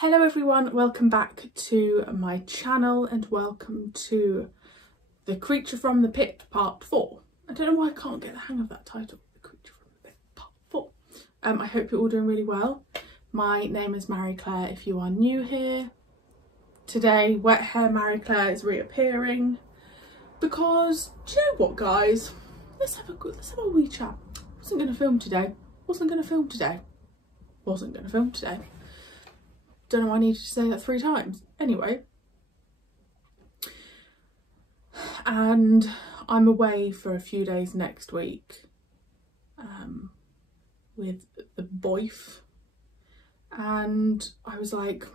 Hello everyone, welcome back to my channel and welcome to The Creature from the Pit part 4. I don't know why I can't get the hang of that title, The Creature from the Pit part 4. I hope you're all doing really well. My name is Marie-Clare if you are new here. Today, wet hair Marie-Clare is reappearing because, do you know what guys? Let's have a wee chat. Wasn't going to film today. Don't know why I needed to say that 3 times. Anyway. And I'm away for a few days next week with the boyf. And I was like,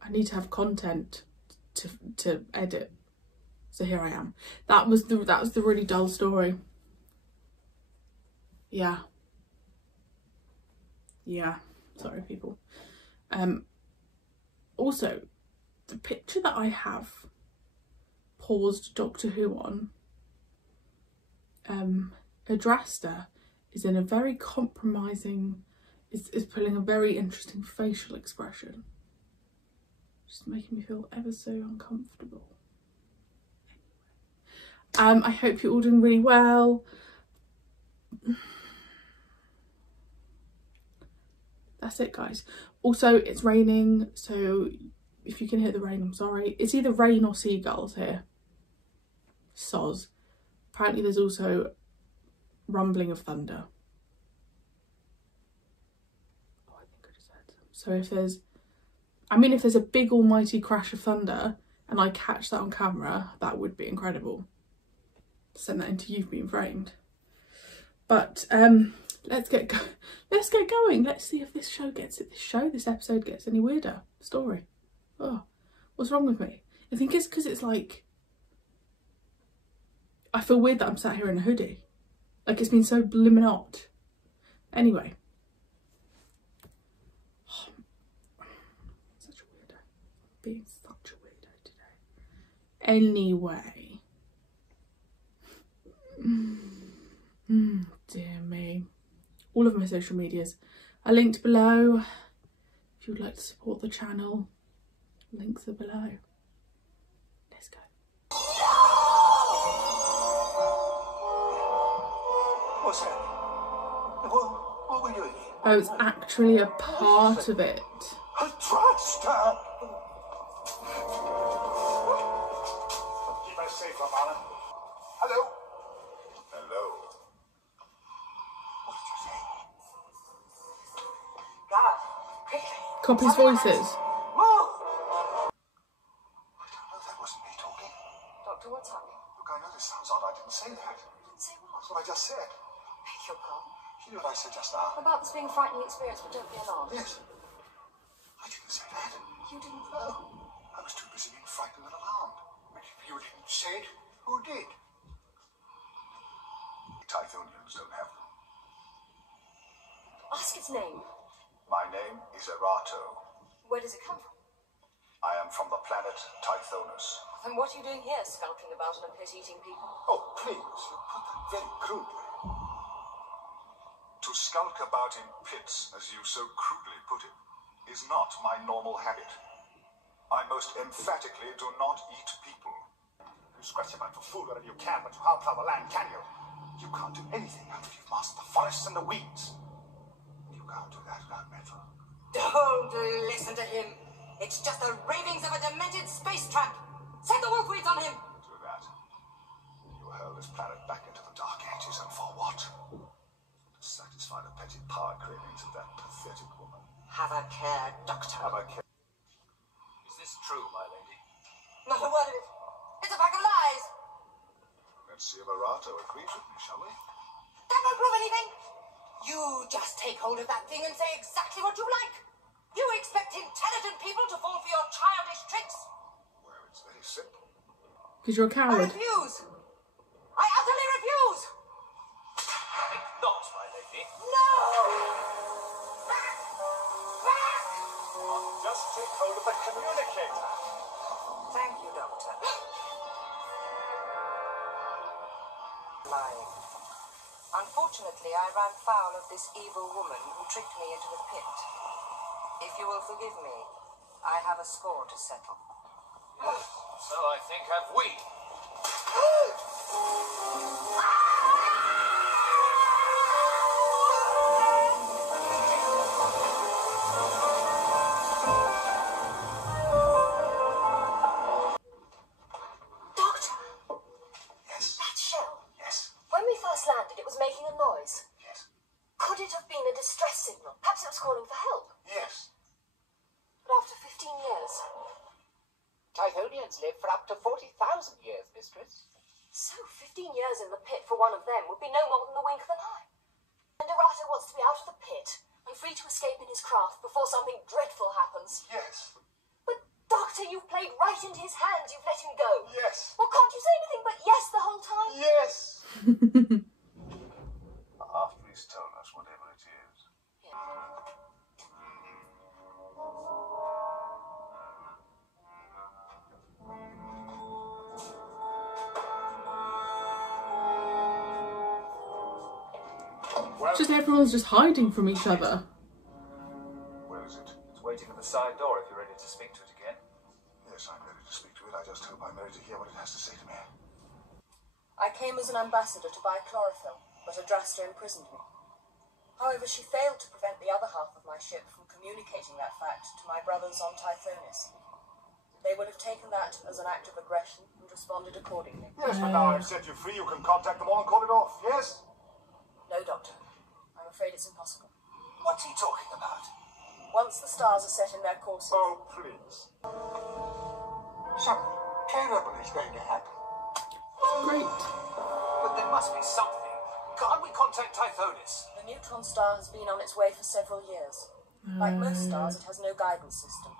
I need to have content to edit. So here I am. That was the really dull story. Yeah. Sorry people. Also, the picture that I have paused Doctor Who on, Adrasta is in a very compromising, is pulling a very interesting facial expression. Just making me feel ever so uncomfortable. I hope you're all doing really well. That's it guys. Also it's raining, so if you can hear the rain I'm sorry. It's either rain or seagulls here. Soz. Apparently there's also rumbling of thunder. Oh, I think I just heard some. So if there's a big almighty crash of thunder and I catch that on camera, that would be incredible. Send that into You've Been Framed. But let's get going. Let's see if this episode gets any weirder. Story. Oh, what's wrong with me? I think it's because it's like, I feel weird that I'm sat here in a hoodie. Like it's been so blimmin' hot. Anyway. Such a weirdo. Being such a weirdo today. Anyway. Dear me. All of my social medias are linked below. If you would like to support the channel, links are below. Let's go. What's happening? What are we doing here? Oh, it's actually a part of it. Adrasta! Keep us safe, Ramana. Hello? Hello? What did you say? God, quickly. Copy's voices. Move! I don't know, that wasn't me talking. Doctor, what's happening? Look, I know this sounds odd. I didn't say that. You didn't say what? That's what I just said. Beg your pardon? You know what I said just now? About this being a frightening experience, but don't be alarmed. Yes. I didn't say that. You didn't No. I was too busy being frightened and alarmed. But if you didn't say it, who did? Tythonians don't have them. ask its name. My name is Erato. Where does it come from? I am from the planet Tithonus. And what are you doing here, skulking about in a pit eating people? Oh, please, you put that very crudely. To skulk about in pits, as you so crudely put it, is not my normal habit. I most emphatically do not eat people. You scratch about for food wherever you can, but you can't plow the land, can you? You can't do anything until you've mastered the forests and the weeds. You can't do that without metal. Don't listen to him. It's just the ravings of a demented space trap. Set the wolf weeds on him. Do that. You hurl this planet back into the Dark Ages, and for what? To satisfy the petty power cravings of that pathetic woman. Have a care, Doctor. Have a care. Is this true, my lady? Not a word of it. It's a pack of lies. Let's see if Erato agrees with me, shall we? That won't prove anything. You just take hold of that thing and say exactly what you like. You expect intelligent people to fall for your childish tricks? Well, it's very simple. Because you're a I coward. refuse. I utterly refuse. Think not, my lady. No! Back! Back! Just take hold of the communicator. Thank you, Doctor. Lying. Unfortunately, I ran foul of this evil woman who tricked me into the pit. If you will forgive me, I have a score to settle. Yes, so I think have we. Doctor, Yes. that shell. Yes. When we first landed, it was making a noise. Yes. Could it have been a distress signal? Perhaps it was calling for help. Yes. But after 15 years... Tythonians live for up to 40,000 years, mistress. So 15 years in the pit for one of them would be no more than the wink of an eye. And Arato wants to be out of the pit and free to escape in his craft before something dreadful happens. Yes. But, Doctor, you've played right into his hands. You've let him go. Yes. Well, can't you say anything but yes the whole time? Yes. After he's told us whatever it is. Well, Just everyone's just hiding from each other. Where is it? it's waiting at the side door if you're ready to speak to it again. Yes, I'm ready to speak to it. I just hope I'm ready to hear what it has to say to me. I came as an ambassador to buy chlorophyll, but Adrasta imprisoned me. However, she failed to prevent the other half of my ship from communicating that fact to my brothers on Tithonis. They will have taken that as an act of aggression and responded accordingly. Yes, but now I've set you free, you can contact them all and call it off, yes? No, Doctor. I'm afraid it's impossible. What's he talking about? Once the stars are set in their courses... Oh, please. Something terrible is going to happen. Great. But there must be something. Can't we contact Tithonis? The neutron star has been on its way for several years. Like most stars, it has no guidance system.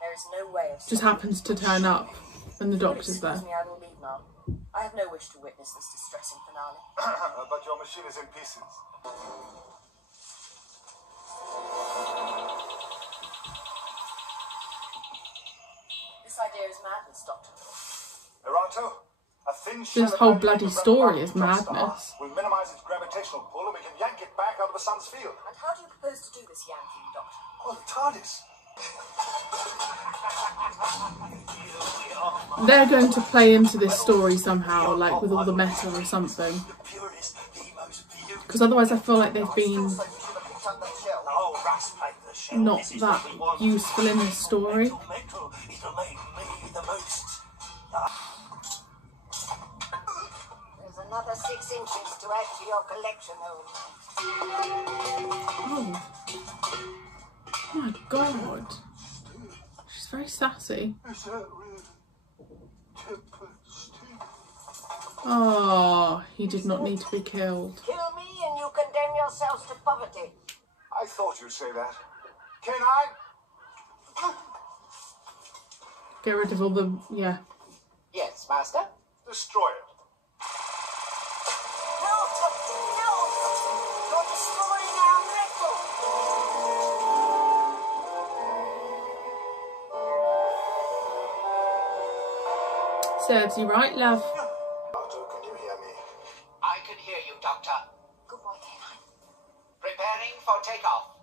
There is no way of... Just happens to turn up when the Will doctor's there. excuse me, I will leave now. I have no wish to witness this distressing finale. But your machine is in pieces. This idea is madness, Doctor. Erato, a thin shell This whole of bloody magnesium story is neutron star madness. will minimize its gravitational pull and we can yank it back out of the sun's field. And how do you propose to do this, yanking, Doctor? Oh, the TARDIS. They're going to play into this story somehow, like with all the meta or something. Because otherwise I feel like they've been not that useful in this story. There's another 6 inches to add to your collection, Holmes. Oh. Oh my god. She's very sassy. Is that really Steve? Oh, he did not need to be killed. Kill me and you condemn yourselves to poverty. I thought you'd say that. Can I? Get rid of all the, yeah. Yes, master. Destroy it. No, Doctor, no! You're destroying our metal! Serves you right, love. Otto, can you hear me? I can hear you, Doctor. Good boy, K9. Preparing for takeoff.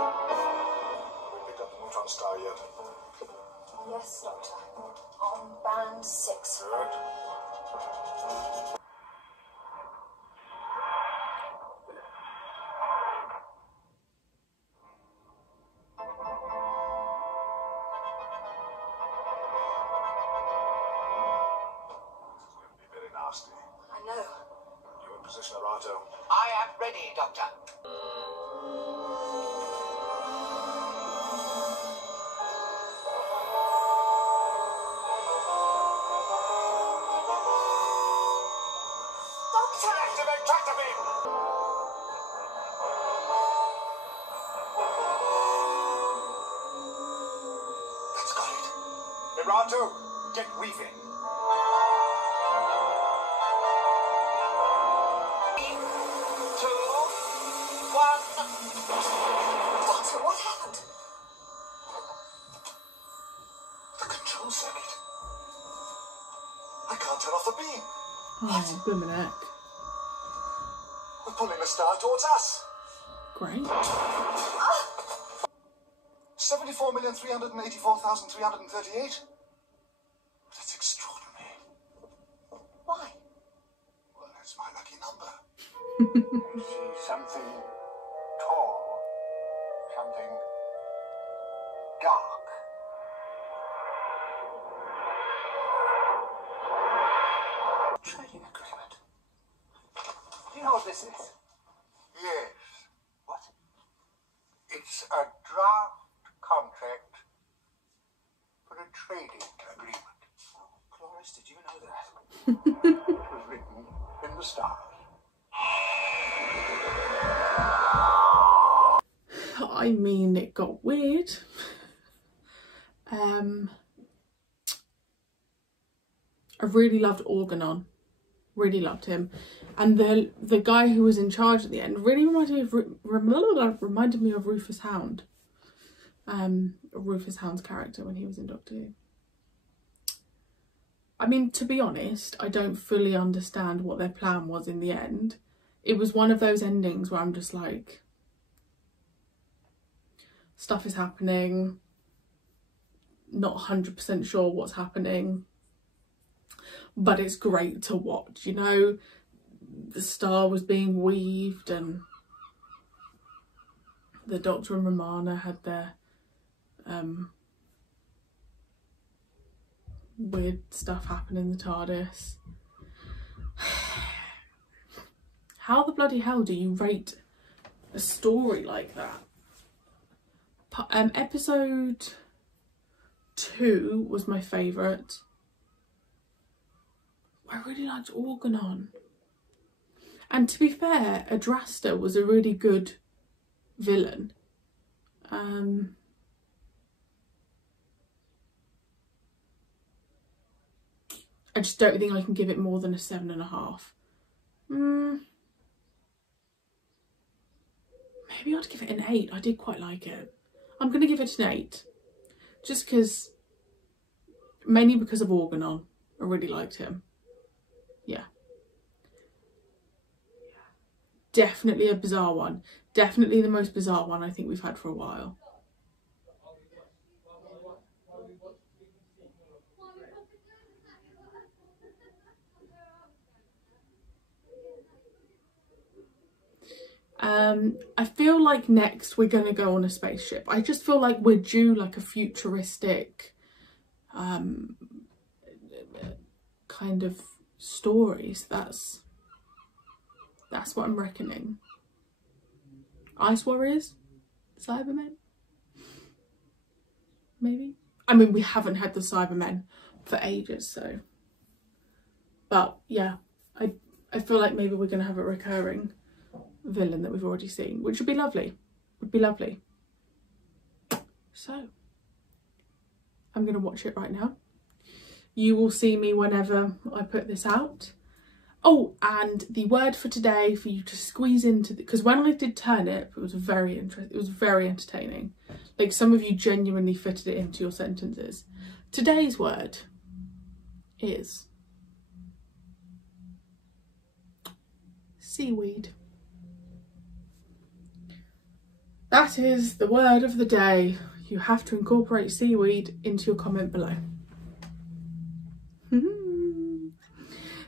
Have we picked up the neutron star yet? Yes, Doctor. On band 6. Good. Nasty. I know. You in position, Arato? I am ready, Doctor. Doctor! Activate tractor beam! That's got it. Erato, get weaving. 2, 1. Doctor, what happened? The control circuit. I can't turn off the beam. Oh, blooming heck. We're pulling the star towards us. Great. 74,384,338. That's extraordinary. Why? Well, that's my lucky number. I see something tall, something dark. Trading agreement. Do you know what this is? Yes, What? it's a draft contract for a trading agreement. Oh, Cloris, did you know that? It was written in the stars. I mean, it got weird. I really loved Organon. Really loved him. And the guy who was in charge at the end really reminded me of Rufus Hound. Rufus Hound's character when he was in Doctor Who. I mean, to be honest, I don't fully understand what their plan was in the end. It was one of those endings where I'm just like, stuff is happening, not 100% sure what's happening, but it's great to watch, you know? The star was being weaved and the Doctor and Romana had their weird stuff happen in the TARDIS. How the bloody hell do you rate a story like that? Episode 2 was my favourite. I really liked Organon. And to be fair, Adrasta was a really good villain. I just don't think I can give it more than a 7.5. Maybe I'd give it an 8. I did quite like it. I'm going to give it an 8. Just because, mainly because of Organon. I really liked him. Yeah. Definitely a bizarre one. Definitely the most bizarre one I think we've had for a while. I feel like next we're going to go on a spaceship. I just feel like we're due like a futuristic kind of stories. That's what I'm reckoning. Ice Warriors? Cybermen? Maybe? I mean, we haven't had the Cybermen for ages, so. But yeah, I feel like maybe we're going to have a recurring villain that we've already seen, which would be lovely. Would be lovely. So, I'm going to watch it right now. You will see me whenever I put this out. Oh, and the word for today for you to squeeze into, because when I did Turnip, it was very interesting. It was very entertaining. Like, some of you genuinely fitted it into your sentences. Today's word is seaweed. That is the word of the day. You have to incorporate seaweed into your comment below.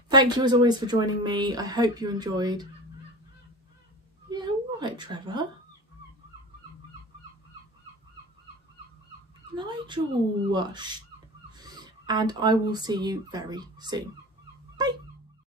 Thank you as always for joining me. I hope you enjoyed. Yeah, all right, Trevor. Nigel. And I will see you very soon.